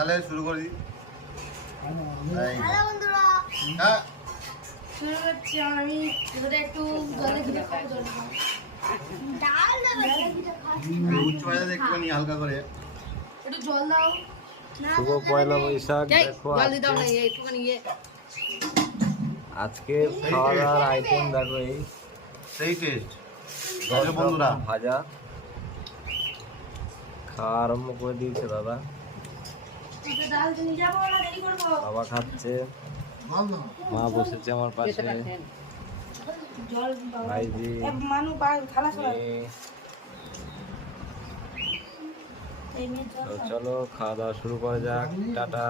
তাহলে শুরু করি। হ্যালো বন্ধুরা, হ্যাঁ শুরু করছি। আমি এবারে একটু জলে ভিজে খাবো, জল খাবো। ডাল দেবে, জলে ভিজে খাবো। উচ্চ বাজারে একটুখানি হালকা করে। একটু জল দাও। না, শুভ পয়লা বৈশাখ। দেখো জল দাও না, একটুখানি আজকে খাওয়া দাওয়ার আইটেম দেখো এই সেই টেস্ট। 10 বন্ধুরা রকম ভাজা খাওয়া আরম্ভ করে দিয়েছে দাদা। ডাল নিয়ে যাবো না, দেরি করবো। বাবা খাচ্ছে, মা বসেছে আমার পাশে, জল দাও। ভাইজি মানু খালা সবাই তো চলো খাওয়া দাওয়া শুরু করা যাক। টাটা।